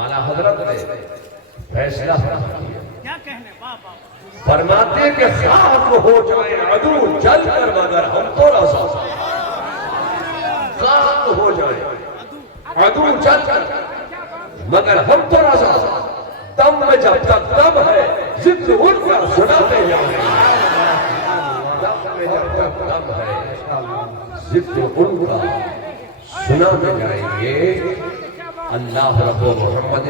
اعلیٰ حضرت نے فیصلہ فرماتے کہ خاک ہو جائیں عدو جل کر مگر ہم تو رضا، خاک ہو جائیں عدو جل کر مگر ہم تو رضا، دم میں جب تک دم ہے ذکر ان کا سناتے جائیں، دم میں جب تک دم ہے ذکر ان کا سناتے جائیں گے۔ اللہ رب محمد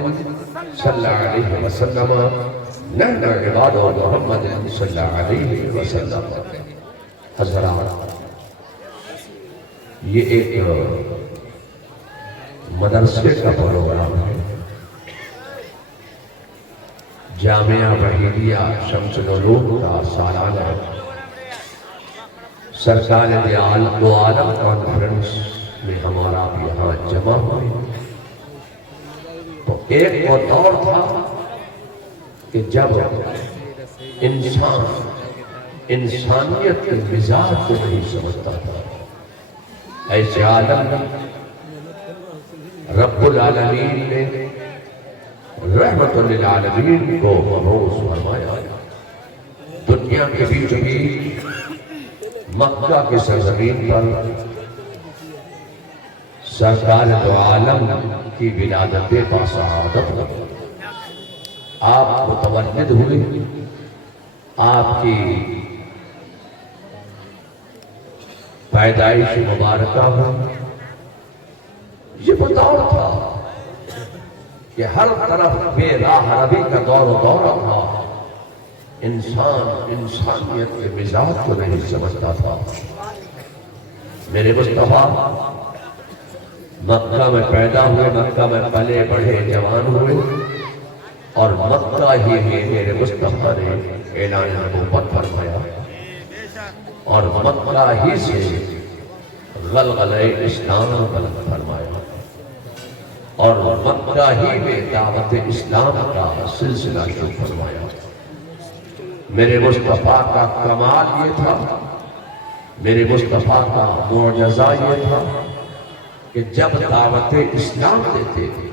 صلی اللہ علیہ وسلم نحن عباد محمد صلی اللہ علیہ وسلم۔ حضرات، یہ ایک مدرسے کا پروگرام ہے، جامعہ وحیدیہ شمس العلوم کا سالانہ سرکار دو عالم کانفرنس میں ہمارا یہاں جمع ہوئے۔ تو ایک وہ دور تھا کہ جب انسان انسانیت کے مزاج کو نہیں سمجھتا تھا، ایسے عالم رب العالمین نے رحمت للعالمین کو مبعوث فرمایا۔ دنیا کے بیچ بھی مکہ کی سرزمین پر سرکار دو عالم کی ولادت باسعادت ہوئی۔ آپ متولد ہوئے، آپ کی پیدائش مبارکہ ہوئی۔ یہ وہ دور تھا کہ ہر طرف بے راہ ربی کا دور و دورہ تھا، انسان انسانیت کے مزاج کو نہیں سمجھتا تھا۔ میرے مصطفیٰ مکہ میں پیدا ہوئے، مکہ میں پلے بڑھے، جوان ہوئے، اور مکہ ہی میں میرے مصطفیٰ نے اعلان نبوت فرمایا، اور مکہ ہی سے غلغلہ اسلام بلند فرمایا، اور مکہ ہی میں دعوت اسلام کا سلسلہ شروع فرمایا۔ میرے مصطفیٰ کا کمال یہ تھا، میرے مصطفیٰ کا معجزہ یہ تھا کہ جب دعوت اسلام دیتے تھے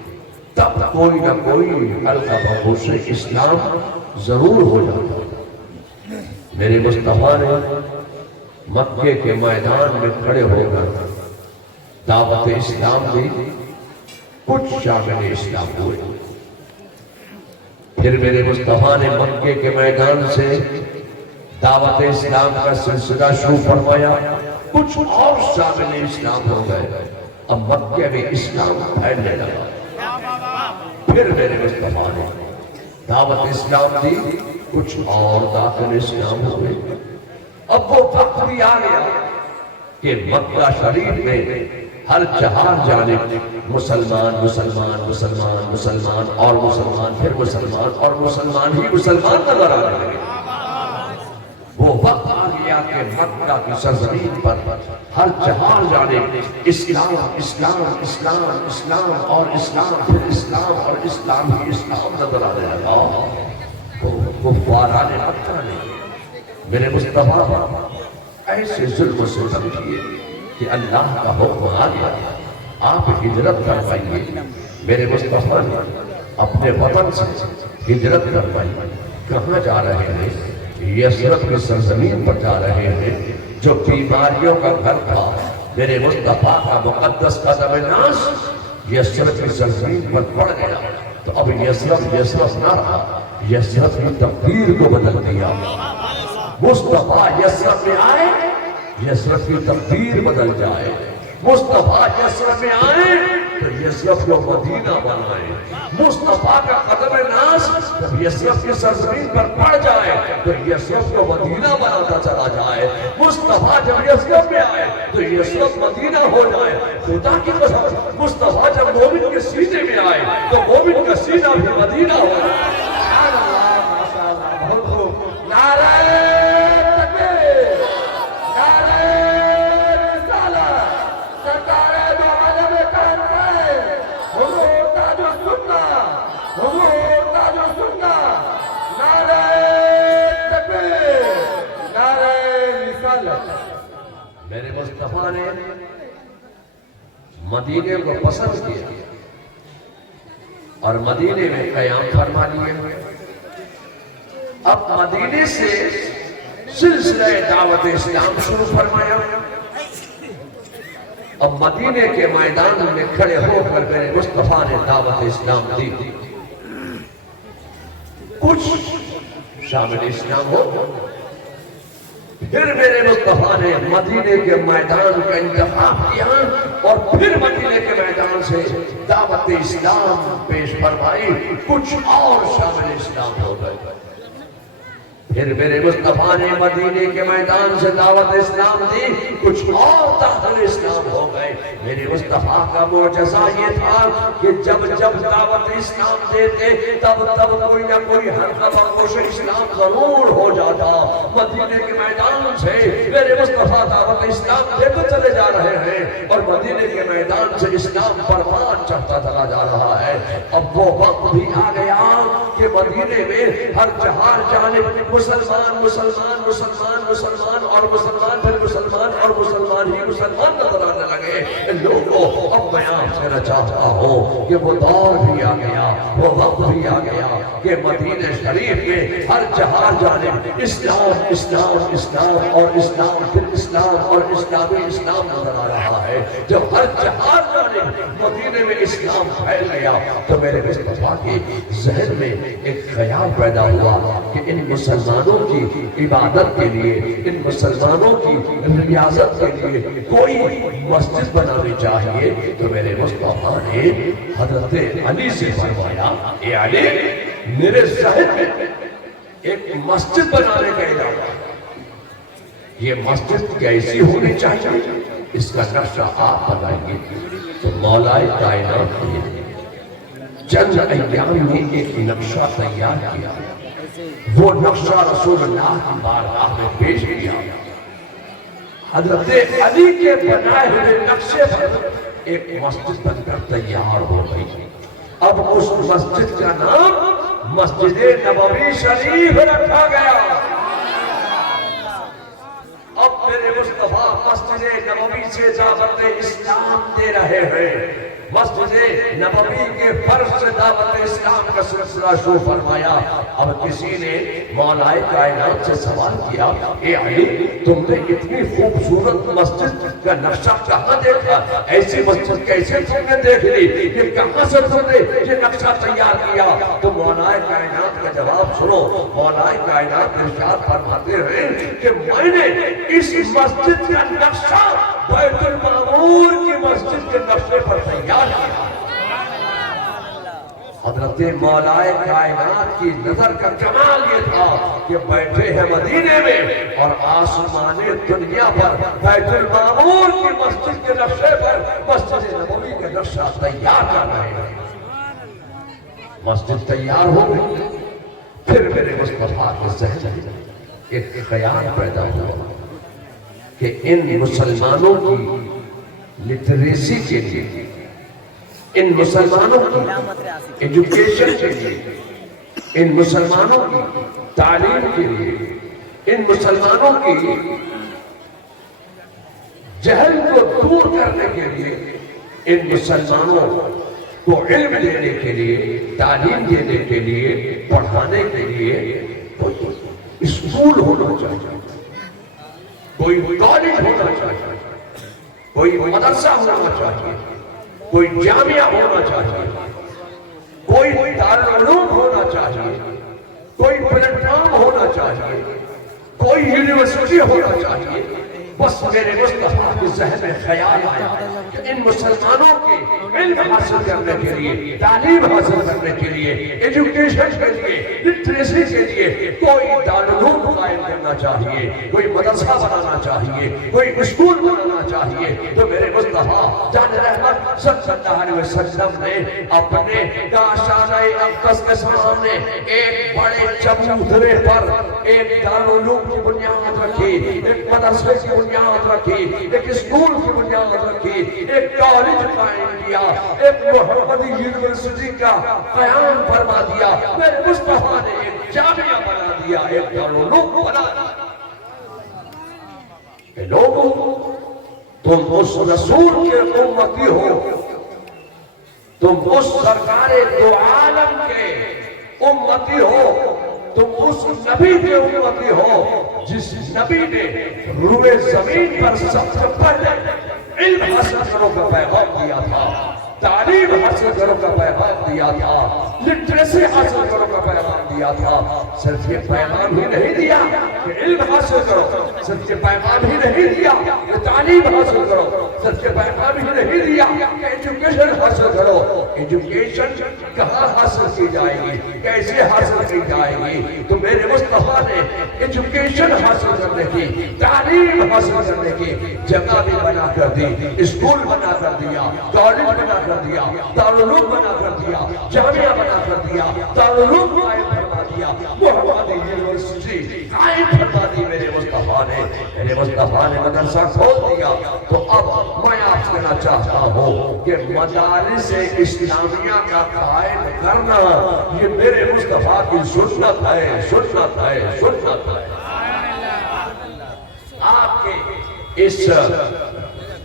تب کوئی نہ کوئی حلقہ بغوث اسلام ضرور ہو جاتا تھا۔ میرے مصطفیٰ نے مکے کے میدان میں کھڑے ہو کر دعوت اسلام دی، کچھ شامل اسلام ہوئے۔ پھر میرے مصطفیٰ نے مکے کے میدان سے دعوت اسلام کا سلسلہ شروع فرمایا، کچھ اور شامل اسلام ہو گئے۔ اب مکے میں اسلام پھیلنے لگا۔ پھر میرے مصطفیٰ نے دعوت اسلام دی، کچھ اور داخل اسلام ہوئے۔ اب وہ وقت بھی آ گیا کہ مکہ شریف میں ہر چہار جانب مسلمان مسلمان مسلمان مسلمان اور مسلمان، پھر مسلمان اور مسلمان ہی مسلمان نظر آنے لگے۔ وہ وقت آ گیا کہ مکہ کی سرزمین پر ہر چہار جانب اسلام اسلام اسلام اسلام اور اسلام، پھر اسلام اور اسلام ہی اسلام نظر آنے لگا۔ کفاران مکہ نے میرے مصطفیٰ ایسے ظلم و ستم کیے کہ اللہ کا حکم آ گیا، آپ ہجرت فرمائیے۔ میرے مصطفیٰ نے اپنے وطن سے ہجرت فرمائی۔ کہاں جا رہے ہیں؟ یثرب کی سرزمین پر جا رہے ہیں، جو بیماریوں کا گھر تھا۔ میرے مصطفیٰ کا مقدس قدم ناز یثرب کی سرزمین پر پڑ گیا، تو اب یثرب یثرب نہ رہا، یثرب کی تقدیر کو بدل دیا۔ مصطفیٰ یثرب میں آئے، یثرب کی تقدیر بدل جائے۔ مصطفیٰ یثرب میں آئے تو یثرب کو مدینہ بنائے۔ مصطفیٰ کا قدم ناز جب یثرب کی سرزمین پر پڑ جائے تو یثرب کو مدینہ بناتا چلا جائے۔ مصطفیٰ جب یثرب میں آئے تو یثرب مدینہ ہو جائے۔ خدا کی قسم، مصطفیٰ جب مومن کے سینے میں آئے تو مومن کا سینہ بھی مدینہ ہو جائے۔ میرے مصطفیٰ نے مدینے کو پسند کیا اور مدینے میں قیام فرما لیے. اب مدینے سے سلسلہ دعوت اسلام شروع فرمایا. اب مدینے کے میدان میں کھڑے ہو کر میرے مصطفیٰ نے دعوت اسلام دی. کچھ شامل اسلام ہو. پھر میرے مصطفیٰ نے مدینے کے میدان کا انتخاب کیا اور پھر مدینے کے میدان سے دعوت اسلام پیش فرمائی. کچھ اور شامل اسلام ہو گئے. پھر میرے مصطفیٰ نے مدینے کے میدان سے دعوت اسلام دی. کچھ اور داخل اسلام ہو گئے. میرے مصطفیٰ کا معجزہ یہ تھا کہ جب جب دعوت اسلام دیتے تب تب کوئی نہ کوئی حرکت و اسلام ضرور ہو جاتا. مدینے کے میدان سے میرے مصطفیٰ دعوت اسلام دیتے چلے جا رہے ہیں اور مدینے کے میدان سے اسلام پروان چڑھتا چلا جا رہا ہے. اب وہ وقت بھی آ گیا کہ مدینے میں ہر جہاں جانب مسلمان مسلمان مسلمان مسلمان اور مسلمان پھر مسلمان اور مسلمان ہی مسلمان نظر آنے لگے. لوگوں اب میں آپ سے چاہتا ہوں کہ وہ دور بھی آ گیا, وہ وقت بھی آ گیا کہ مدینہ شریف میں ہر جہاں جانب اسلام اسلام اسلام اور اسلام پھر اسلام اور اسلامی اسلام نظر آ رہا ہے. جب ہر جہاں جانب مدینہ میں اسلام پھیل گیا تو میرے مصطفیٰ کے ذہن میں ایک خیال پیدا ہوا کہ ان مسلمانوں کی عبادت کے لیے, ان مسلمانوں کی ریاضت کے لیے کوئی مسجد بنانی چاہیے. تو میرے مصطفیٰ نے حضرت علی سے فرمایا, اے علی میرے ذہن میں ایک مسجد بنانے کا ارادہ ہے. یہ مسجد کیسی ہونی چاہیے, اس کا نقشہ آپ بتائیں گے. تو مولا کائنات نے چند ایام میں ایک نقشہ تیار کیا. وہ نقشہ رسول اللہ کی بارگاہ میں پیش کیا. حضرت علی کے بنائے ہوئے نقشے پر ایک مسجد بن کر تیار ہو گئی. اب اس مسجد کا نام مسجد نبوی شریف رکھا گیا. اب میرے مصطفیٰ مسجد نبوی سے دعوت اسلام دے رہے ہیں. مسجد نبوی کے فرض سے دعوت اسلام کا سلسلہ شروع فرمایا. اب کسی نے مولا کائنات سے سوال کیا, اے علی تم نے اتنی خوبصورت مسجد کا نقشہ کہاں دیکھا, ایسی مسجد کیسے تم نے دیکھ لی, یہ کہاں سے تم نے یہ نقشہ تیار کیا؟ تو مولا کائنات کا جواب سنو. مولا کائنات ارشاد فرماتے ہیں کہ میں نے اس مسجد کا نقشہ بیت المعمور کی مسجد کے نقشے پر تیار کیا. حضرت مولا کائنات کی نظر کا کمال یہ تھا کہ بیٹھے ہیں مدینے میں اور آسمان دنیا پر بیت المعمور کی مسجد کے نقشے پر مسجد نبوی کا نقشہ تیار کر رہے ہیں. مسجد تیار ہو گئی. پھر میرے مصطفیٰ کے ذہن میں ایک خیال پیدا ہوا کہ ان مسلمانوں کی لٹریسی کے لیے, ان مسلمانوں کی ایجوکیشن کے لیے, ان مسلمانوں کی تعلیم کے لیے, ان مسلمانوں کی جہل کو دور کرنے کے لیے, ان مسلمانوں کو علم دینے کے لیے, تعلیم دینے کے لیے, پڑھانے کے لیے کوئی اسکول ہونا چاہیے, کوئی کالج ہونا چاہیے, کوئی مدرسہ ہونا چاہیے, کوئی جامعہ ہونا چاہیے, کوئی دارالعلوم ہونا چاہیے, کوئی پلیٹ فارم ہونا چاہیے, کوئی یونیورسٹی ہونا چاہیے. بس میرے مصطفیٰ کے ذہن میں خیال آیا کہ ان مسلمانوں کے علم حاصل کرنے کے لیے, تعلیم حاصل کرنے کے لیے, ایجوکیشن کے لیے, لٹریسی کے لیے کوئی دارالعلوم قائم کرنا چاہیے, کوئی مدرسہ بنانا چاہیے, کوئی اسکول بنانا چاہیے. تو میرے مصطفیٰ جان رحمت صلی اللہ علیہ وسلم نے اپنے کاشانہ اقدس کے سامنے ایک بڑے چبوترے پر ایک دارالعلوم کی بنیاد رکھی, ایک مدرسے کی بنیاد رکھی, ایک اسکول کی بنیاد رکھی, ایک کالج قائم کیا, ایک محمدی یونیورسٹی کا قیام فرما دیا. میرے مصطفیٰ نے ایک جامعہ بنا دیا, ایک دارالعلوم بنا دیا. کہ لوگوں تم اس رسول کے امتی ہو, تم اس سرکار دعا امتی ہو، تم اس نبی کے امتی ہو جس نبی نے روئے زمین پر سب سے پہلے علم حاصل کرو کا پیغام دیا تھا، تعلیم حاصل کرو کا پیغام دیا تھا، لٹریسی حاصل کرو کا پیغام دیا تھا۔ صرف یہ پیغام ہی نہیں دیا کہ علم حاصل کرو، صرف یہ پیغام ہی نہیں دیا کہ تعلیم حاصل کرو، صرف یہ پیغام ہی نہیں دیا کہ ایجوکیشن حاصل کرو۔ ایجوکیشن کہاں حاصل کی جائے گی، کیسے حاصل کی جائے گی؟ تو میرے مصطفیٰ نے ایجوکیشن حاصل کرنے کی، تعلیم حاصل کرنے کی جگہ بھی بنا کر دی، اسکول بنا کر دیا، کالج بنا کر دیا، دارالعلوم بنا کر دیا، جامعہ بنا کر دیا، دارالعلوم قائم فرما دیا، محمدی یونیورسٹی قائم فرما دی میرے مصطفیٰ نے۔ میرے مصطفیٰ نے مدرسہ کھول دیا۔ تو اب میں آپ سے کہنا چاہتا ہوں کہ مدارس اسلامیہ کا قائم کرنا یہ میرے مصطفیٰ کی سنت ہے، سنت ہے، سنت ہے۔ آپ کے اس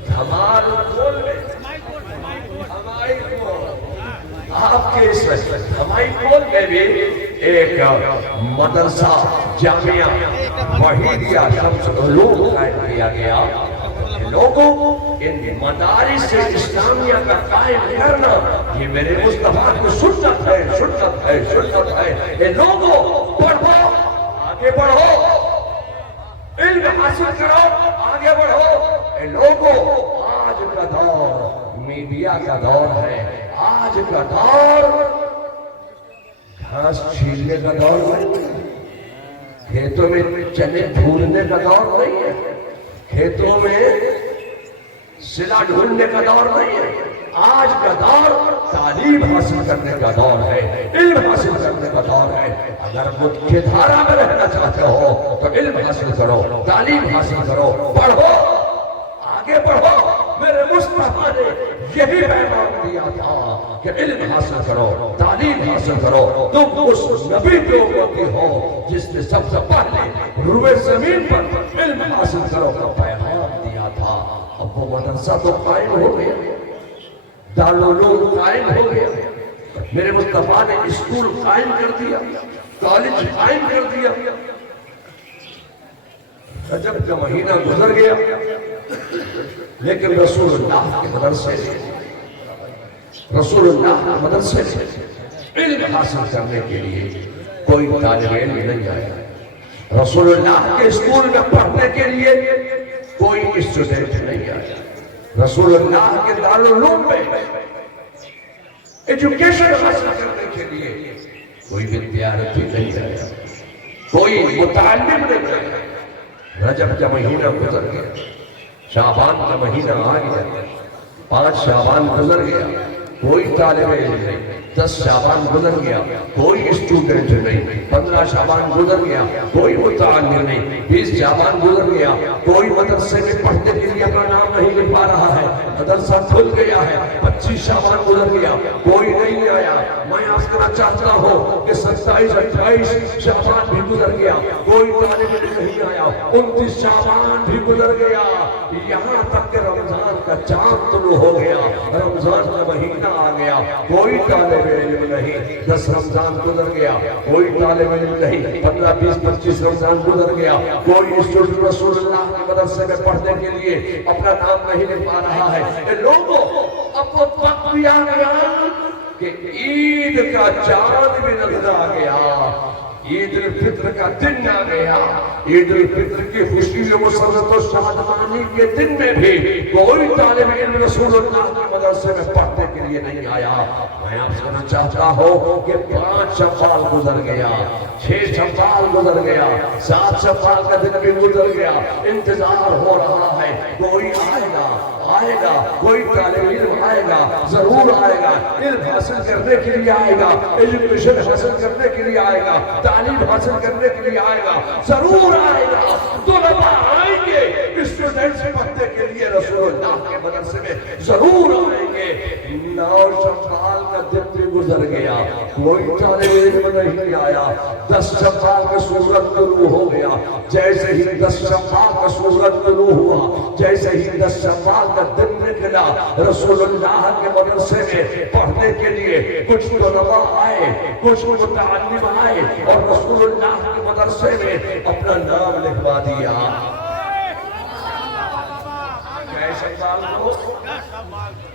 دھمال کھول میں آپ کے اس ہمائی کول میں بھی ایک مدرسہ جامعہ وحیدیہ شمس العلوم قائم کیا گیا۔ لوگوں ان مدارس اسلامیہ کا قائم کرنا یہ میرے مصطفیٰ کی سنت ہے، سنت ہے، سنت ہے۔ اے لوگوں پڑھو، آگے بڑھو، علم حاصل کرو، آگے بڑھو۔ اے لوگوں آج کا دور میڈیا کا دور ہے، آج کا دور گھاس چھیلنے کا دور نہیں ہے، کھیتوں میں چنے ڈھونڈنے کا دور نہیں ہے، کھیتوں میں سلا ڈھونڈنے کا دور نہیں ہے۔ آج کا دور تعلیم حاصل کرنے کا دور ہے، علم حاصل کرنے کا دور ہے۔ اگر مکھ دھارا میں رہنا چاہتے ہو تو علم حاصل کرو، تعلیم حاصل کرو، پڑھو، آگے بڑھو۔ میرے مصطفیٰ نے یہی پیغام دیا تھا کہ علم حاصل کرو، تعلیم حاصل کرو۔ تم اس نبی کے امتی ہو جس نے سب سے پہلے روئے زمین پر علم حاصل کرو کا پیغام دیا تھا۔ اب وہ مدرسہ تو قائم ہو گیا، دارالعلوم قائم ہو گیا، میرے مصطفیٰ نے اسکول قائم کر دیا، کالج قائم کر دیا۔ رجب کا مہینہ گزر گیا لیکن رسول اللہ کے مدرسے سے علم حاصل کرنے کے لیے کوئی طالب علم نہیں آیا، رسول اللہ کے اسکول میں پڑھنے کے لیے کوئی اسٹوڈنٹ نہیں آیا، رسول اللہ کے دارالعلوم میں ایجوکیشن حاصل کرنے کے لیے کوئی ودیارتھی نہیں آیا، کوئی متعلم نہیں آیا۔ رجب کا مہینہ گزر گیا، شعبان کا مہینہ آ گیا، 5 شعبان گزر گیا، کوئی طالب علم نہیں، 10 شعبان گزر گیا، کوئی اسٹوڈنٹ نہیں، 15 شعبان گزر گیا، کوئی متعلم نہیں، 20 شعبان گزر گیا، کوئی مدرسے میں پڑھنے کے لیے اپنا نام نہیں لکھوا رہا ہے، مدرسہ کھل گیا ہے، 25 شعبان گزر گیا، کوئی نہیں آیا۔ میں آپ سے کہنا چاہتا ہوں کہ 27 28 شعبان بھی گزر گیا، کوئی طالب علم نہیں آیا، 29 شعبان بھی گزر گیا، یہاں تک کہ رمضان کا چاند طلوع ہو گیا، رمضان کا مہینہ آ گیا، کوئی طالب علم نہیں۔ 10 رمضان گزر گیا، کوئی طالب علم نہیں۔ 15 20 25 رمضان گزر گیا، کوئی اسٹوڈنٹ رسول اللہ کے مدرسے میں پڑھنے کے لیے اپنا نام نہیں لکھوا رہا ہے۔ اے لوگوں اب وہ وقت بھی آ گیا کہ عید کا چاند بھی نظر آ گیا، عید الفطر کا دن آ گیا، عید الفطر کی خوشی و مسرت و شادمانی کے دن میں بھی کوئی طالب علم رسول اللہ کے مدرسے میں پڑھنے کے لیے نہیں آیا۔ میں آپ سے کہنا چاہتا ہوں کہ 5 شوال گزر گیا، 6 شوال گزر گیا، 7 شوال کا دن بھی گزر گیا، انتظار ہو رہا ہے کوئی آئے گا، آئے گا، کوئی طالب علم آئے گا، ضرور آئے گا، علم حاصل کرنے کے لیے آئے گا، ایجوکیشن حاصل کرنے کے لیے آئے گا، تعلیم حاصل کرنے کے لیے آئے گا، ضرور آئے گا، طلباء آئیں گے، اسٹوڈنٹس پڑھنے کے لیے رسول اللہ کے مدرسے میں ضرور آئیں گے۔ 9 شوال کا دن بھی گزر گیا، کوئی طالب علم نہیں آیا، 10 شفاء کا سورت طلوع ہو گیا، جیسے ہی 10 شفاء کا سورت طلوع ہوا، جیسے ہی 10 شفاء کا دن نکلا، رسول اللہ کے مدرسے میں پڑھنے کے لیے کچھ طلباء آئے، کچھ متعلم آئے اور رسول اللہ کے مدرسے میں اپنا نام لکھوا دیا۔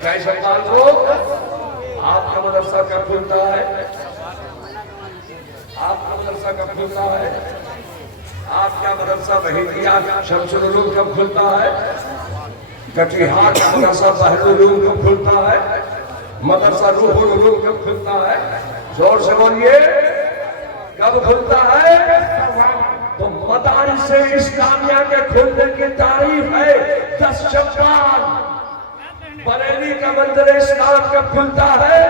کیسے سال کو آپ کا مدرسہ کب کھلتا ہے؟ آپ کا مدرسہ کب کھلتا ہے؟ آپ کا مدرسہ وحیدیہ شمس العلوم کب کھلتا ہے؟ کٹیہار کا مدرسہ بحر العلوم کب کھلتا ہے؟ مدرسہ روح العلوم کب کھلتا ہے؟ زور سے بولیے، کب کھلتا ہے؟ تو مدارس اسلامیہ کے کھلنے کی تاریخ ہے 10 شوال۔ بریلی کا منظر اسلام کب کھلتا ہے؟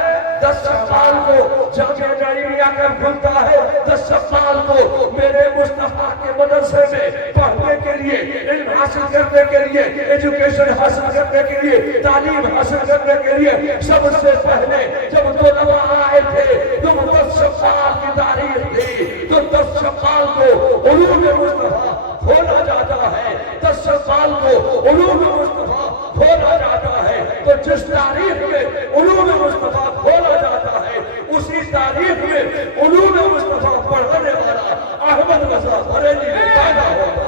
10 شوال کو جامعہ نعیمیہ کب کھلتا ہے؟ 10 شوال کو میرے مصطفیٰ کے مدرسے میں پڑھنے کے لیے، علم حاصل کرنے کے لیے، ایجوکیشن حاصل کرنے کے لیے، تعلیم حاصل کرنے کے لیے سب سے پہلے جب طلباء آئے تھے تو 10 شوال کی تاریخ تھی، تو 10 شوال کو علوم مصطفیٰ کھولا جاتا ہے، 10 شوال کو علوم مصطفیٰ کھولا جاتا ہے۔ تو جس تاریخ میں علوم مصطفیٰ کھولا جاتا ہے، اسی تاریخ میں علوم مصطفیٰ پڑھنے والا احمد رضا بریلی میں پیدا ہوگا۔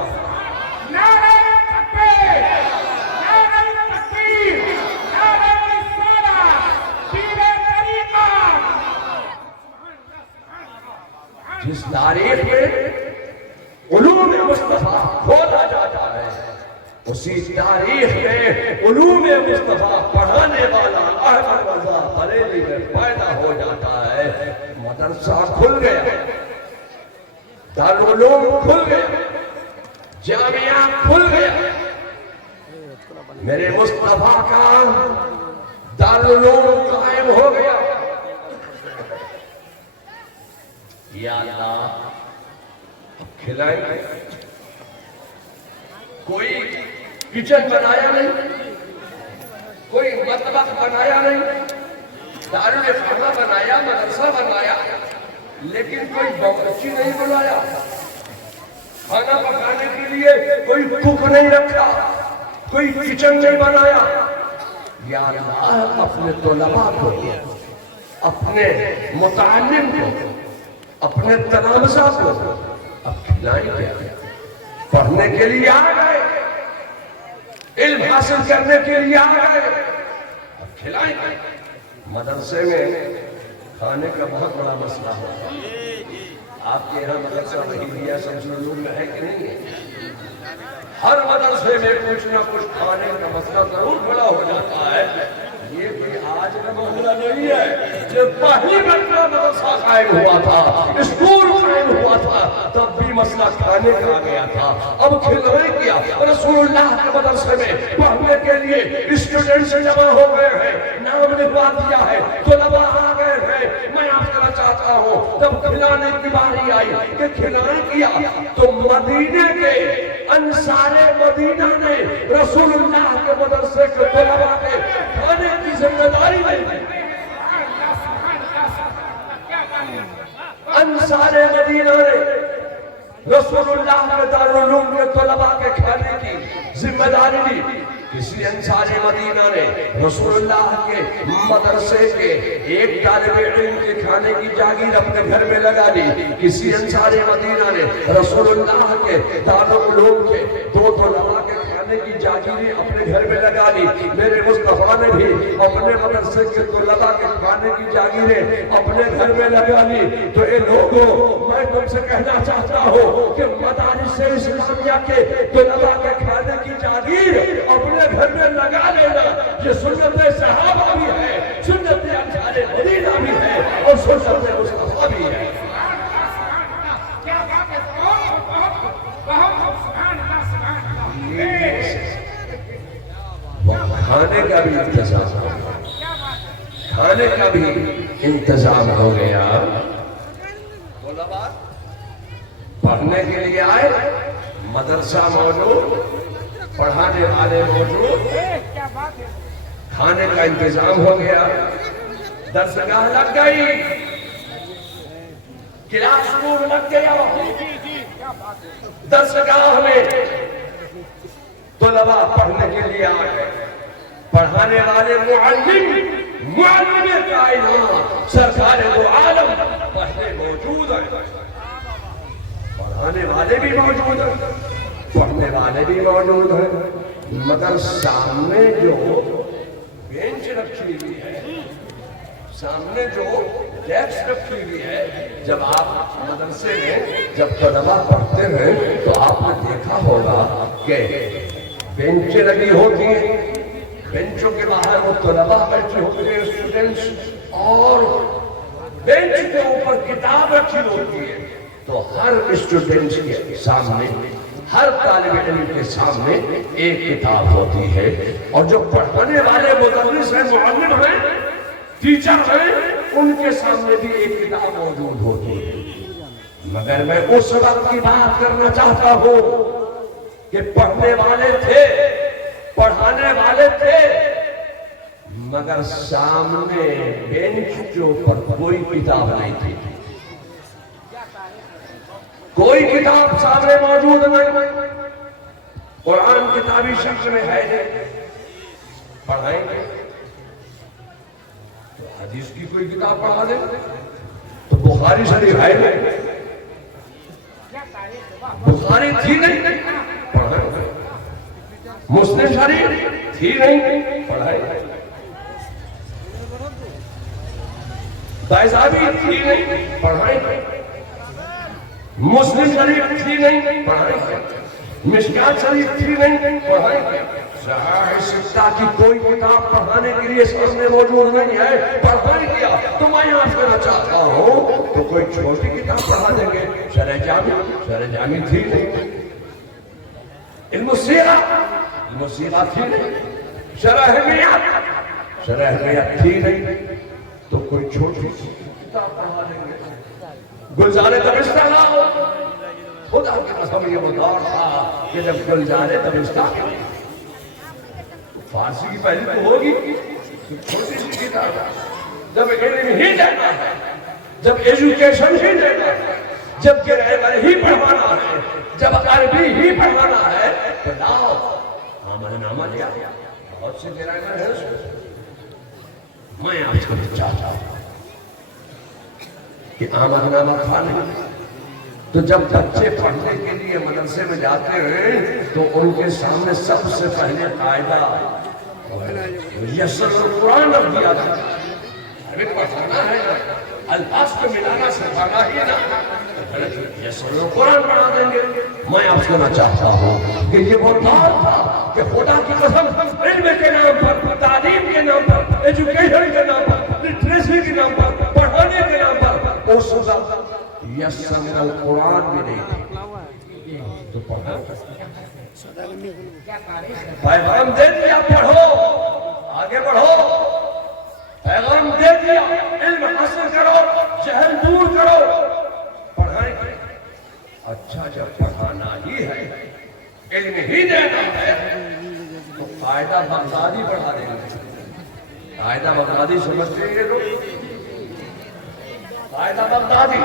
نعرہ تکبیر، نعرہ تکبیر، نعرہ رسالت، پیر طریقت۔ جس تاریخ میں علوم مصطفیٰ کھولا جاتا ہے، اسی تاریخ میں علوم مصطفیٰ پڑھانے والا احمد رضا بریلی میں پیدا ہو جاتا ہے۔ مدرسہ کھل گیا، دارالعلوم کھل گیا، جامعہ کھل گیا، میرے مصطفیٰ کا دارالعلوم قائم ہو گیا۔ یا اللہ کھلائیں گے، کوئی کچن بنایا نہیں، کوئی مطبخ بنایا نہیں، دارالخانہ بنایا، مدرسہ بنایا، لیکن کوئی باورچی نہیں بنایا، کھانا پکانے کے لیے کوئی کوک نہیں رکھا، کوئی کچن نہیں بنایا۔ یا اللہ اپنے طلباء کو، اپنے متعلم کو، اپنے تلامذہ کو اب کھلائیں گے، پڑھنے کے لیے آ گئے، علم حاصل کرنے کے لیے آ گئے، اب کھلائیں گے۔ مدرسے میں کھانے کا بہت بڑا مسئلہ ہوتا ہے۔ آپ کے یہاں مدرسہ وحیدیہ شمس العلوم میں ہے کہ نہیں ہے؟ ہر مدرسے میں کچھ نہ کچھ کھانے کا مسئلہ ضرور کھڑا ہو جاتا ہے۔ یہ کوئی آج کا معاملہ نہیں ہے، جب پہلی مرتبہ مدرسہ قائم ہوا تھا، اسکول قائم ہوا تھا، تب بھی مسئلہ کھانے کا آ گیا تھا۔ اب کھلونے کیا، رسول اللہ کے مدرسے میں پڑھنے کے لیے اسٹوڈنٹس جمع ہو گئے ہیں، نام لکھوا دیا ہے، طلباء آ گئے ہیں۔ میں آپ کہنا چاہتا ہوں جب کھلانے کی باری آئی کہ کھلانے کیا تو مدینے کے انصار مدینہ نے رسول اللہ کے مدرسے کے طلباء کے کھانے کی ذمہ داری لی۔ انصار مدینہ نے رسول اللہ کے دارالعلوم کے طلباء کے کھانے کی ذمہ داری لی۔ کسی انصار مدینہ نے رسول اللہ کے مدرسے کے ایک طالب علم کے کھانے کی جاگیر اپنے گھر میں لگا لی۔ کسی انصار مدینہ نے رسول اللہ کے دارالعلوم کے 2 طلباء کے کھانے کی جاگیریں اپنے گھر میں لگا لی۔ میرے مصطفیٰ نے بھی اپنے مدرسے کے طلباء کے کھانے کی جاگیریں اپنے گھر میں لگا لی۔ تو اے لوگوں، میں تم سے کہنا چاہتا ہوں کہ مدارس اسلامیہ کے طلباء کے کھانے کی جاگیر اپنے گھر میں لگا لینا، یہ سنت صحابہ بھی ہے، سنت انصار مدینہ بھی ہے اور سنت مصطفیٰ بھی ہے۔ کھانے کا بھی انتظام ہو گیا، کھانے کا بھی انتظام ہو گیا۔ پڑھنے کے لیے آئے، مدرسہ موجود، پڑھانے والے موجود، کھانے کا انتظام ہو گیا۔ درسگاہ لگ گئی، کلاس روم لگ گیا، درسگاہ میں طلباء پڑھنے کے لیے آ گئے، پڑھانے والے معلم کائنات سرکار دو عالم پہلے موجود ہیں، پڑھانے والے بھی موجود ہیں، پڑھنے والے بھی موجود ہیں، مگر سامنے جو بینچ رکھی ہوئی ہے، سامنے جو ڈیسک رکھی ہوئی ہے، جب آپ مدرسے میں جب طلباء پڑھتے ہیں تو آپ نے دیکھا ہوگا کہ بینچیں لگی ہوتی ہیں، بینچوں کے باہر وہ طلباء بیٹھے ہوتے ہیں، اسٹوڈنٹس، اور بینچ کے اوپر کتاب رکھی ہوتی ہے، تو ہر اسٹوڈنٹ کے سامنے، ہر طالب علم کے سامنے ایک کتاب ہوتی ہے، اور جو پڑھانے والے مدرس ہیں، معلم ہیں، ٹیچر ہیں، ان کے سامنے بھی ایک کتاب موجود ہوتی ہے۔ مگر میں اس وقت کی بات کرنا چاہتا ہوں کہ پڑھنے والے تھے، پڑھانے والے تھے، مگر سامنے بینچ کے اوپر کوئی کتاب نہیں تھی، کوئی کتاب سامنے موجود نہیں، قرآن کتابی شکل میں ہے نہیں، پڑھائیں گے تو حدیث کی کوئی کتاب پڑھا دیں، تو بخاری شریف ہے نہیں، بخاری تھی نہیں، پڑھائیں گے، مسلم شریف تھی نہیں، پڑھائیں گے، بیضاوی تھی نہیں، پڑھائیں گے، مسلم شریف تھی نہیں، پڑھائیں گے، مشکات شریف تھی نہیں، پڑھائیں گے، صحیح ستہ کی کوئی کتاب پڑھانے کے لیے سامنے موجود نہیں ہے، پڑھائیں گے، تو میں یہاں کرنا چاہتا ہوں تو کوئی چھوٹی کتاب پڑھا دیں گے، شرح جامی تھی نہیں، علم السیرہ تھی نہیں، شرح میات تھی نہیں، تو کوئی چھوٹی کتاب پڑھا دیں گے، گلزار دبستہ لاؤ، خدا کی قسم یہ وہ دور تھا کہ جب گلزار دبستہ فارسی کی پہلی تو ہوگی، چھوٹی سی کتاب، جب علم ہی دینا ہے، جب ایجوکیشن ہی دینا ہے، جب گرامر ہی پڑھوانا ہے، جب عربی ہی پڑھوانا ہے، تو لاؤ آمد نامہ لیا، بہت سے گرامر ہے، میں آپ کو چاہتا ہوں کہ آمد نامہ کھانے، تو جب بچے پڑھنے کے لیے مدرسے میں جاتے ہیں تو ان کے سامنے سب سے پہلے قاعدہ یسر القرآن رکھ دیا جاتا ہے، ہمیں پڑھانا ہے، الفاظ کو ملانا سکھانا ہی نہ، یسر القرآن پڑھا دیں گے۔ میں آپ سے کہنا چاہتا ہوں کہ یہ وہ دور تھا کہ خدا کی قسم علم کے نام پر، تعلیم کے نام پر، ایجوکیشن کے نام پر، لٹریسی کے نام پر، پڑھانے کے نام پر، اس وقت یسر القرآن بھی نہیں تھی، تو پڑھا، پیغام دے دیا، پڑھو، آگے بڑھو، پیغام دے دیا، علم حاصل کرو، جہل دور کرو، پڑھائیں گے۔ اچھا جب پڑھانا ہی ہے، علم ہی دینا ہے، تو قاعدہ بغدادی پڑھا دیں گے۔ قاعدہ بغدادی سمجھتے ہیں لوگ، قاعدہ بغدادی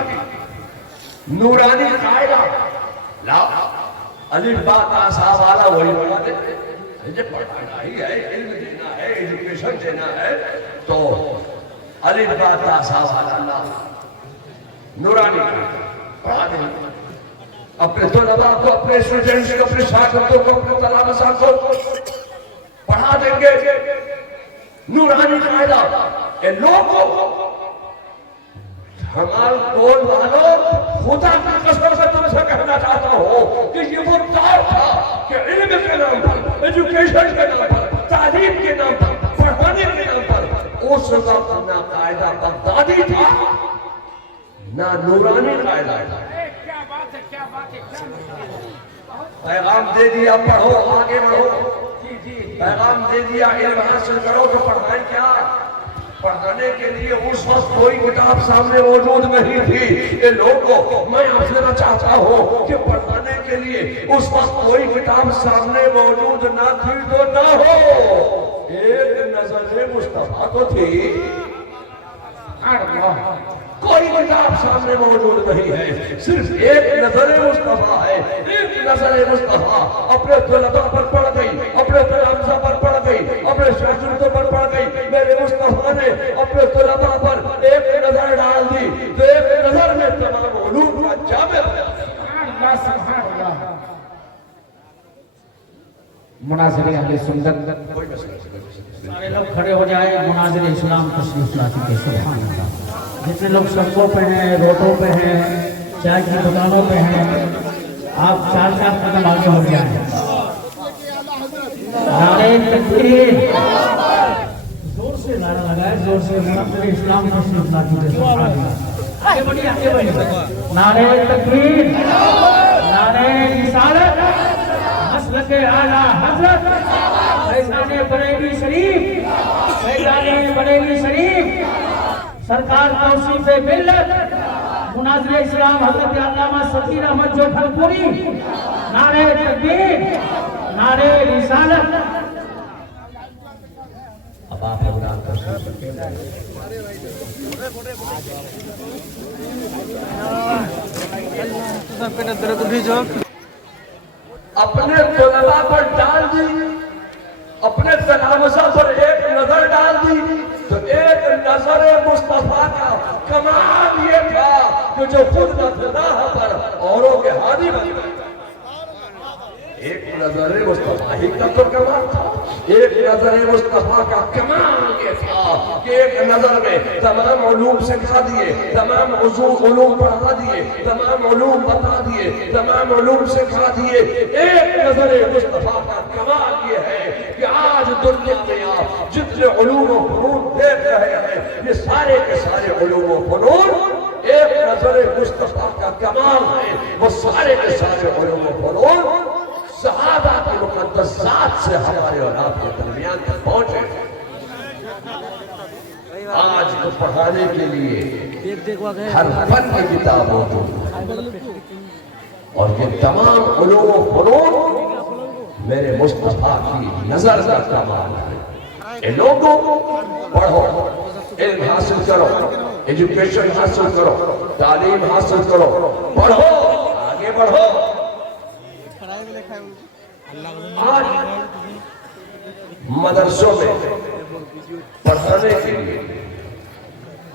نورانی قاعدہ، لا الف با تا سا والا وہی پڑھا دیتے، جب پڑھانا ہی ہے، علم دینا ہے، ایجوکیشن دینا ہے، تو الف با تا سا والا لا نورانی پڑھا دیں، اپنے طلباء کو، اپنے اسٹوڈنٹس کو، اپنے شاگردوں کو، اپنے تلامذہ کو پڑھا دیں گے نورانی قاعدہ۔ اے لوگوں، ہمارے کول والوں، خدا کی قسم سے تم سے کہنا چاہتا ہوں کہ یہ وہ دور تھا کہ علم کے نام پر، ایجوکیشن کے نام پر، تعلیم کے نام پر، پڑھانے کے نام پر، اس وقت نہ قاعدہ بغدادی تھا، نہ نورانی قاعدہ تھا۔ پیغام دے دیا، پڑھو، آگے بڑھو، پیغام دے دیا، علم حاصل کرو، تو پڑھائیں کیا؟ پڑھانے کے لیے اس وقت کوئی کتاب سامنے موجود نہیں تھی۔ اے لوگوں، میں آپ سے کہنا چاہتا ہوں کہ پڑھانے کے لیے اس وقت کوئی کتاب سامنے موجود نہ تھی تو نہ ہو، ایک نظر مصطفیٰ تو تھی، کوئی کتاب سامنے موجود نہیں ہے، صرف ایک نظر مصطفیٰ ہے، ایک نظر مصطفیٰ اپنے طلباء پر پڑ گئی، اپنے تلامذہ پر پڑ گئی، اپنے شاگردوں پر پڑ گئی۔ میرے مصطفیٰ نے اپنے طلباء پر ایک نظر ڈال دی تو ایک نظر میں تمام علوم کا جامع مناظر اہل سنت سارے لوگ کھڑے ہو جائے، مناظر اسلام تشریف لا چکے، سبحان اللہ۔ جتنے لوگ سڑکوں پہ ہیں، روڈوں پہ ہیں، چائے کی دکانوں پہ ہیں، آپ چار چار قدم آگے ہو جائیں۔ نعرہ تکبیر، زور سے نعرہ لگائے، زور سے مناظر اسلام تشریف لا چکے، سبحان اللہ۔ آگے بڑھیے، آگے بڑھیے۔ نعرہ تکبیر، نعرہ رسالت، مسلک اعلیٰ حضرت فیضان بریلی شریف، فیضان بریلی شریف، سرکار توصیف ملت، مناظر اسلام حضرت علامہ صفیر احمد جو پھلپوری، نعرہ تکبیر، نعرہ رسالت۔ اب آپ حضرات تشریف رکھیں۔ اپنے طلباء پر ڈال دی، اپنے تلامذہ پر ایک نظر ڈال دی تو ایک نظر مصطفیٰ کا کمال یہ تھا کہ جو خود نہ فضا پر اوروں کے ہادی بن گئے۔ ایک نظر مصطفیٰ ہی کا تو کمال تھا، ایک نظر مصطفیٰ کا کمال یہ تھا کہ ایک نظر میں تمام علوم سکھا دیے، تمام علوم پڑھا دیے، تمام علوم بتا دیے، تمام علوم سکھا دیے۔ ایک نظر مصطفیٰ کا کمال یہ ہے کہ آج دنیا میں آپ جتنے علوم و فنون دیکھ رہے ہیں، یہ سارے کے سارے علوم و فنون ایک نظر مصطفیٰ کا کمال ہے۔ وہ سارے کے سارے علوم و فنون صحابہ کی مقدس ذات سے ہمارے اور آپ کے درمیان تک پہنچے۔ آج کو پڑھانے کے لیے ہر فن کی کتاب موجود ہے اور یہ تمام علوم و فنون میرے مصطفیٰ کی نظر کا کمال ہے۔ اے لوگوں پڑھو، علم حاصل کرو، ایجوکیشن حاصل کرو، تعلیم حاصل کرو، پڑھو، آگے بڑھو۔ آج مدرسوں میں پڑھانے کے لیے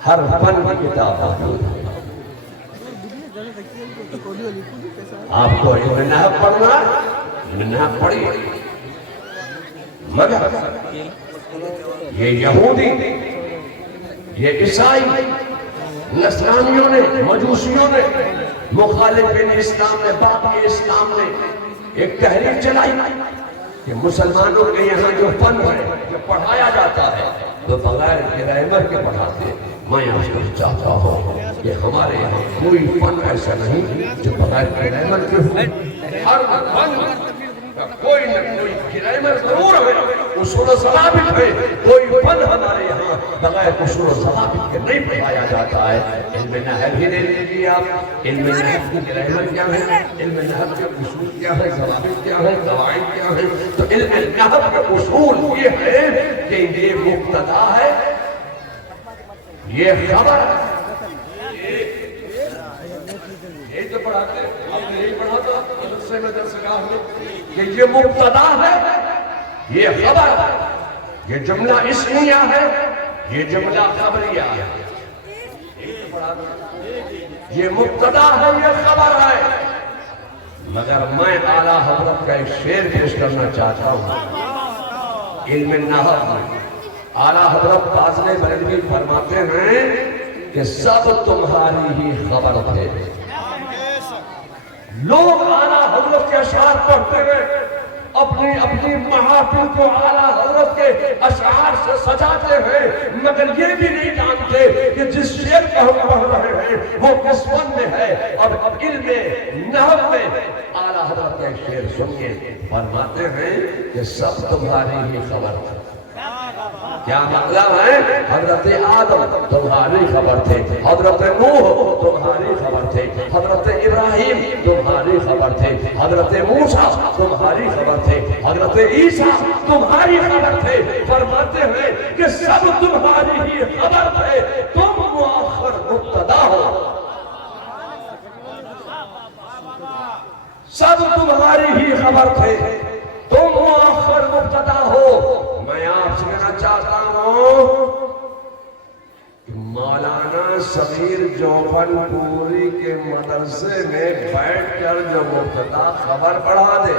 ہر فن کی کتاب موجود ہے۔ آپ کو علم نحو پڑھنا، علم نحو پڑھیے، مگر یہ یہودی، یہ عیسائی، نصرانیوں نے، مجوسیوں نے، مخالفین اسلام نے، باقی اسلام نے ایک تحریک چلائی کہ مسلمانوں کے یہاں جو فن ہے، جو پڑھایا جاتا ہے تو بغیر گرامر کے پڑھاتے ہیں۔ میں آپ کو چاہتا ہوں کہ ہمارے یہاں کوئی فن ایسا نہیں جو بغیر گرامر کے ہو۔ ہر فن کوئی نہ کوئی گرامر ضرور ہے، اصول و ضوابط ہے۔ کوئی فن ہمارے یہاں بغیر اصول و ضوابط کے نہیں پڑھایا جاتا ہے۔ علم نحو بھی لے لیجیے آپ، علم نحو کی گرامر کیا ہے، علم نحو کے اصول کیا ہے، ضوابط کیا ہے، قواعد کیا ہے۔ تو علم نحو کے اصول یہ ہے کہ یہ مبتدا ہے، یہ خبر ہے۔ یہی تو پڑھاتے ہیں، آپ نے یہی پڑھا تھا مدرسے میں درسگاہ میں کہ یہ مبتدا ہے، یہ خبر ہے، یہ جملہ اسمیہ ہے، یہ جملہ خبریہ ہے۔ یہ مبتدا ہے، یہ خبر ہے۔ مگر میں اعلیٰ حضرت کا ایک شعر پیش کرنا چاہتا ہوں۔ علم نحو میں اعلیٰ حضرت فاضل بریلوی فرماتے ہیں کہ سب تمہاری ہی خبر تھے۔ لوگ اعلیٰ حضرت کے اشعار پڑھتے ہیں، اپنی محافل کو اعلیٰ حضرت کے اشعار سے سجاتے ہیں، مگر یہ بھی نہیں جانتے کہ جس شعر کا ہم پڑھ رہے ہیں وہ کس فن میں ہے۔ اب علم نحو میں اعلیٰ حضرت کا ایک شعر سنیے، فرماتے ہیں کہ سب تمہاری ہی خبر تھے۔ کیا مطلب ہے؟ حضرت آدم تمہاری خبر تھے، حضرت نوح تمہاری خبر تھے، حضرت ابراہیم تمہاری خبر تھے، حضرت موسیٰ تمہاری خبر تھے، حضرت عیسیٰ تمہاری خبر تھے۔ فرماتے ہیں کہ سب تمہاری ہی خبر تھے، تم مبتدا ہو، سب تمہاری ہی خبر تھے، تم مؤخر مبتدا ہو۔ میں آپ سے کہنا چاہتا ہوں کہ مولانا سمیر جوہن پوری کے مدرسے میں بیٹھ کر جو مبتدا خبر پڑھا دے،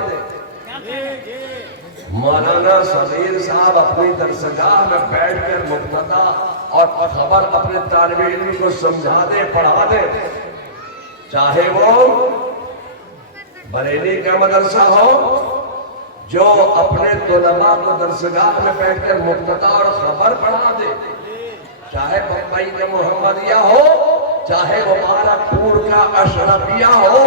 مولانا سمیر صاحب اپنی درسگاہ میں بیٹھ کر مبتدا اور خبر اپنے طالب علم کو سمجھا دے، پڑھا دے، چاہے وہ بریلی کا مدرسہ ہو جو اپنے طلباء کو درسگاہ میں بیٹھ کر مبتدا اور خبر پڑھا دے، چاہے بمبئی کا محمدیہ ہو، چاہے مبارک پور کا اشرفیہ ہو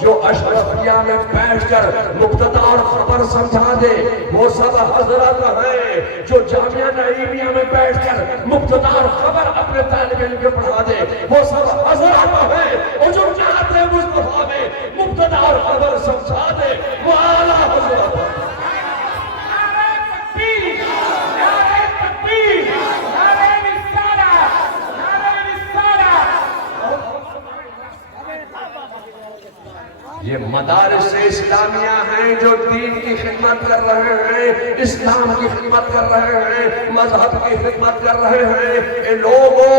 جو اشرفیہ میں بیٹھ کر مبتدا اور خبر سمجھا دے، وہ سب حضرت ہیں جو جامعہ نعیمیہ میں بیٹھ کر مبتدا اور خبر اپنے طالب علم کو پڑھا دے، وہ سب حضرت ہیں اور جو چاہتے مصطفیٰ میں مبتدا اور خبر سمجھا دے، وہ اعلیٰ حضرت ہیں۔ یہ مدارس اسلامیہ ہیں جو دین کی خدمت کر رہے ہیں، اسلام کی خدمت کر رہے ہیں، مذہب کی خدمت کر رہے ہیں۔ اے لوگوں،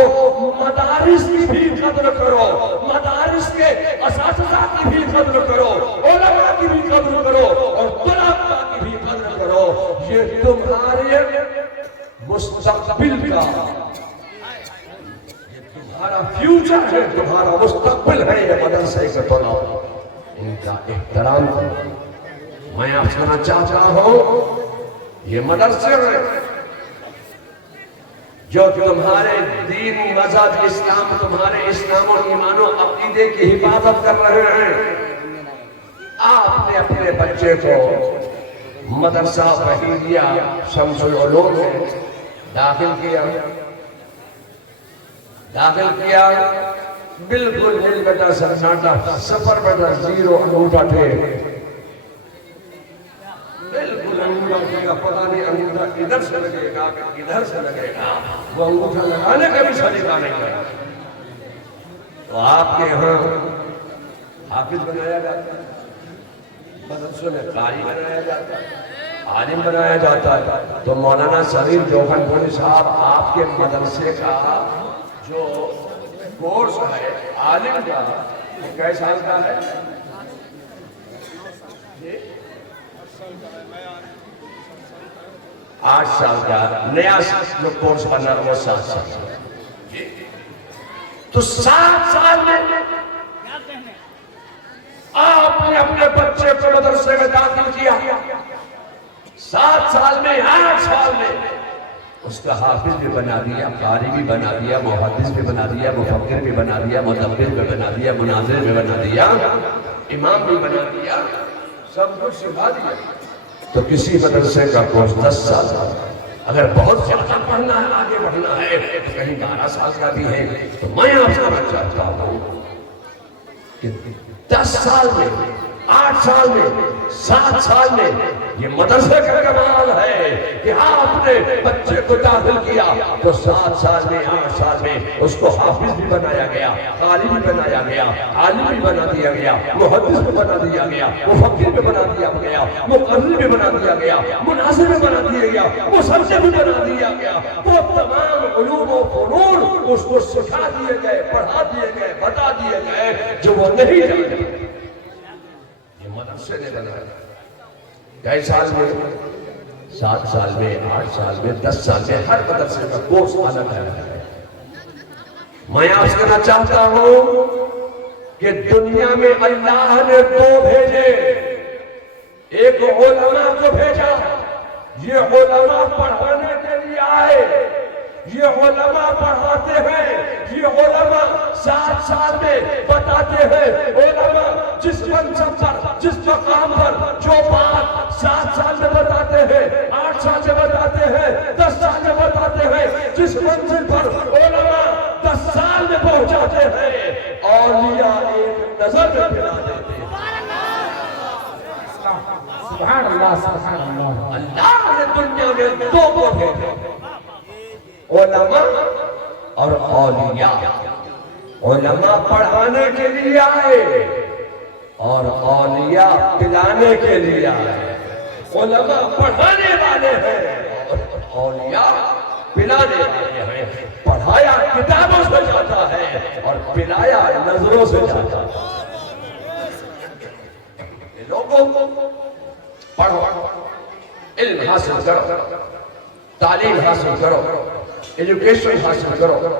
مدارس کی بھی قدر کرو، مدارس کے اساتذہ کی بھی قدر کرو، علماء کی بھی قدر کرو اور طلباء کی بھی قدر کرو۔ یہ تمہارے مستقبل کا، تمہارا فیوچر ہے، تمہارا مستقبل ہے یہ مدرسے کے طلباء، ان کا احترام کرو۔ میں آپ سے کہنا چاہتا ہوں یہ مدرسے ہیں جو تمہارے دین، مذہب، اسلام، تمہارے اسلام و ایمان و عقیدے کی حفاظت کر رہے ہیں۔ آپ نے اپنے بچے کو مدرسہ بحیریہ شمس العلوم میں داخل کیا، بالکل دل بیٹا سناٹا، سفر بیٹا زیرو، انگوٹھا تھے، بالکل انگوٹھا تھے گا، پتہ نہیں انگوٹھا ادھر سے لگے گا کہ ادھر سے لگے گا، وہ انگوٹھا لگانے کا بھی سلیقہ نہیں ہے۔ تو آپ کے یہاں حافظ بنایا جاتا ہے، مدرسے میں قاری بنایا جاتا ہے، عالم بنایا جاتا ہے، تو مولانا سمیر جوہن پوری صاحب آپ کے مدرسے کا جو کورس ہے عالم کا، کئی سال کا ہے؟ 8 سال کا، نیا جو کورس بنا وہ 7 سال کا۔ تو 7 سال میں آپ نے اپنے بچے کو مدرسے میں داخل کیا، 7 سال میں، 8 سال میں اس کا حافظ بھی بنا دیا، قاری بھی بنا دیا، محدث بھی بنا دیا، مفکر بھی بنا دیا، مدبر بھی بنا دیا، مناظر بھی بنا دیا، امام بھی بنا دیا، سب کچھ سکھا دیا۔ تو کسی مدرسے کا کورس 10 سال کا، اگر بہت زیادہ پڑھنا ہے، آگے بڑھنا ہے تو کہیں 12 سال کا بھی ہے۔ تو میں آپ سے کہنا چاہتا ہوں کہ 10 سال میں، 8 سال میں، 7 سال میں یہ مدرسے کا کمال ہے کہ آپ نے بچے کو داخل کیا تو 7 سال میں، 8 سال میں اس کو حافظ بھی بنایا گیا، قاری بھی بنایا گیا، عالم بھی بنا دیا گیا، محدث بھی بنا دیا گیا، مفکر بھی بنا دیا گیا، مقرر بھی بنا دیا گیا، مناظر بھی بنا دیا گیا، مصنف بھی بنا دیا گیا۔ وہ تمام علوم و فنون اس کو سکھا دیے گئے، پڑھا دیے گئے، بتا دیے گئے جو وہ نہیں جانتے۔ یہ مدرسے نے بنایا، کئی سال میں، 7 سال میں، 8 سال میں، 10 سال میں، ہر مدرسے کا کورس الگ ہے۔ میں آپ سے کہنا چاہتا ہوں کہ دنیا میں اللہ نے 2 بھیجے، ایک علماء کو بھیجا، یہ علماء پڑھانے کے لیے آئے، یہ علماء پڑھاتے ہیں، یہ علماء 7 سال میں بتاتے ہیں، علماء جس منصب پر، جس مقام پر جو بات 7 سال میں بتاتے ہیں، 8 سال میں بتاتے ہیں، 10 سال میں بتاتے ہیں، جس منزل پر علماء 10 سال میں پہنچاتے ہیں، اولیاء ایک نظر میں پھرا دیتے ہیں۔ سبحان اللہ، سبحان اللہ۔ اللہ نے دنیا میں 2 کو بھیجا، علماء اور اولیاء۔ علماء پڑھانے کے لیے آئے اور اولیاء پلانے کے لیے آئے. علماء پڑھانے والے ہیں اور اولیاء پلانے والے ہیں. پڑھایا کتابوں سے جاتا ہے اور پلایا نظروں سے جاتا ہے. لوگوں پڑھو، علم حاصل کرو، تعلیم حاصل کرو، ایجوکیشن حاصل کرو،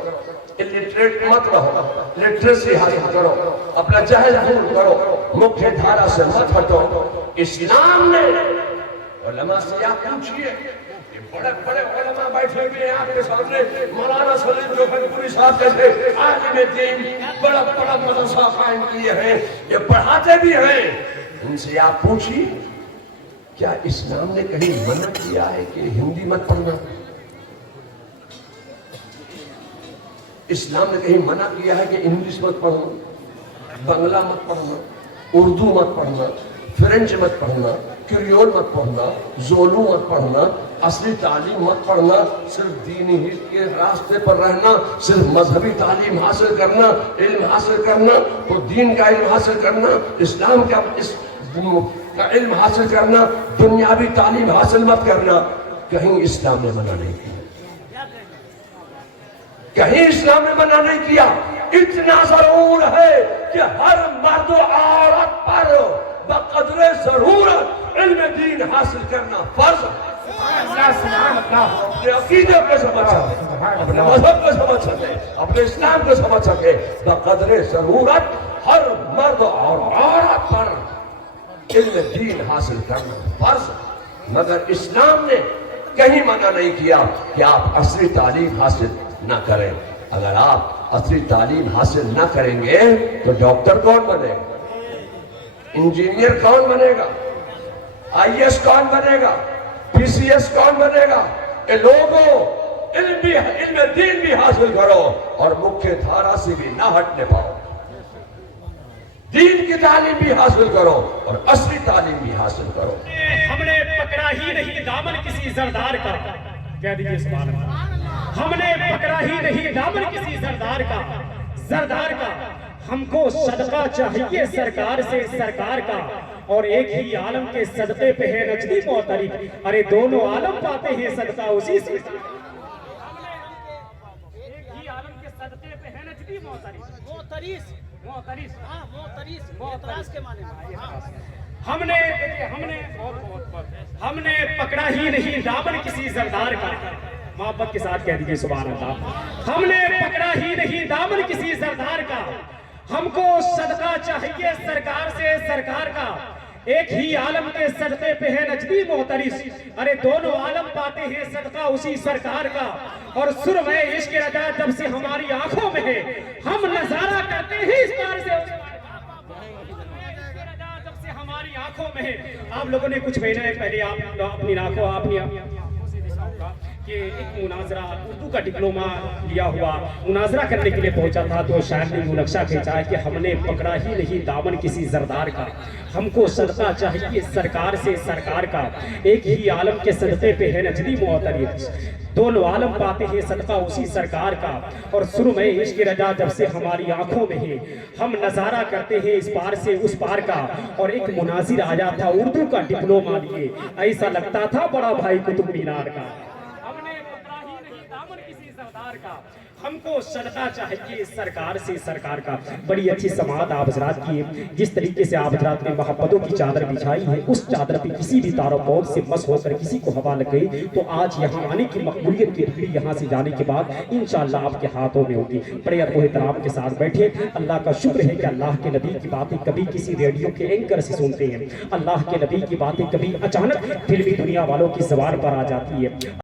الٹریٹ مت رہو، لٹریسی حاصل کرو، اپنا جہل دور کرو، مکھیہ دھارا سے مت ہٹو. اسلام نے علماء سے آپ پوچھئے، یہ بڑے بڑے علماء بیٹھے ہوئے ہیں آپ کے سامنے، مولانا سلیم جوہری صاحب جیسے عالم دین بڑا بڑا مدرسہ قائم کیے ہیں، یہ پڑھاتے بھی ہیں. ان سے آپ پوچھئے کیا اسلام نے کہیں منع کیا ہے کہ ہندی مت پڑھنا؟ اسلام نے کہیں منع کیا ہے کہ انگلش مت پڑھنا، بنگلہ مت پڑھنا، اردو مت پڑھنا، فرینچ مت پڑھنا، کریول مت پڑھنا، زولو مت پڑھنا، اصلی تعلیم مت پڑھنا، صرف دینی ہی کے راستے پر رہنا، صرف مذہبی تعلیم حاصل کرنا، علم حاصل کرنا، تو دین کا علم حاصل کرنا، اسلام کا علم حاصل کرنا، دنیاوی تعلیم حاصل مت کرنا. کہیں اسلام نے منع نہیں کیا، کہیں اسلام نے منع نہیں کیا. اتنا ضرور ہے کہ ہر مرد و عورت پر بقدر ضرورت علم دین حاصل کرنا فرض ہے. اپنے عقیدے کو سمجھ سکے، اپنے مذہب کو سمجھ سکے، اپنے اسلام کو سمجھ سکے، بقدر ضرورت ہر مرد اور عورت پر علم دین حاصل کرنا فرض. مگر اسلام نے کہیں منع نہیں کیا کہ آپ عصری تعلیم حاصل نہ کریں. اگر آپ عصری تعلیم حاصل نہ کریں گے تو ڈاکٹر کون بنے گا، انجینئر کون بنے گا، آئی ایس کون بنے گا، پی سی ایس کون بنے گا؟ اے لوگوں، علم دین بھی حاصل کرو اور مکھیہ دھارا سے بھی نہ ہٹنے پاؤ. دین کی تعلیم بھی حاصل کرو اور اصلی تعلیم بھی حاصل کرو. ہم نے پکڑا ہی نہیں دامن کسی زردار کا، کہہ دیجئے سبحان اللہ. ہم نے پکڑا ہی نہیں دامن کسی زردار کا. ہم کو صدقہ چاہیے سرکار سے سرکار کا، اور ایک ہی عالم کے صدقے پہ ہے نجدی معترف. ارے دونوں عالم پاتے ہیں صدقہ اسی سے. ایک ہی عالم کے صدقے پہ ہے نجدی معترف. ہم نے پکڑا ہی نہیں دامن کسی زردار کا. محبت کے ساتھ کہہ دیجئے سبحان اللہ. ہم نے پکڑا ہی نہیں دامن کسی زردار کا. ہم کو صدقہ چاہیے سرکار سے سرکار کا. ایک ہی عالم کے صدقے پہ ہے نجدی معترف. ارے دونوں عالم پاتے ہیں صدقہ اسی سرکار کا. اور سرمہ عشق رضا جب سے ہماری آنکھوں میں ہے، ہم نظارہ کرتے ہیں اس پار سے اس پار کا. جب سے ہماری آنکھوں میں ہے. آپ لوگوں نے کچھ مہینے پہلے اپنی آنکھوں سے دیکھا ہوگا کہ ایک مناظرہ اردو کا ڈپلوما لیا ہوا مناظرہ کرنے کے لیے پہنچا تھا، تو شاعر نے یہ نقشہ کھینچا ہے کہ ہم نے پکڑا ہی نہیں دامن کسی زردار کا. ہم کو صدقہ چاہیے سرکار سے سرکار کا. ایک ہی عالم کے صدقے پہ ہے نجدی معترف. دونوں عالم پاتے ہیں صدقہ اسی سرکار کا. اور سرمہ عشق رضا جب سے ہماری آنکھوں میں ہے، ہم نظارہ کرتے ہیں اس پار سے اس پار کا. اور ایک مناظر آیا تھا اردو کا ڈپلوما لیے، ایسا لگتا تھا بڑا بھائی قطب مینار کا. ہم نے پکڑا ہی نہیں دامن کسی زردار کا. ہم کو صدقہ چاہیے سرکار سے سرکار کا. بڑی اچھی سماعت آپ حضرات کی. جس طریقے سے آپ حضرات نے محبتوں کی چادر بچھائی ہے، اس چادر پہ کسی بھی تار و پود سے مس ہو کر کسی کو ہوا لگ گئی تو آج یہاں آنے کی مقبولیت کی ڈگری یہاں سے جانے کے بعد انشاءاللہ آپ کے ہاتھوں میں ہوگی. بڑے ادب و احترام کے ساتھ بیٹھے. اللہ کا شکر ہے کہ اللہ کے نبی کی باتیں کبھی کسی ریڈیو کے اینکر سے سنتے ہیں. اللہ کے نبی کی باتیں کبھی اچانک فلمی دنیا والوں کی زبان پر آ جاتی ہے.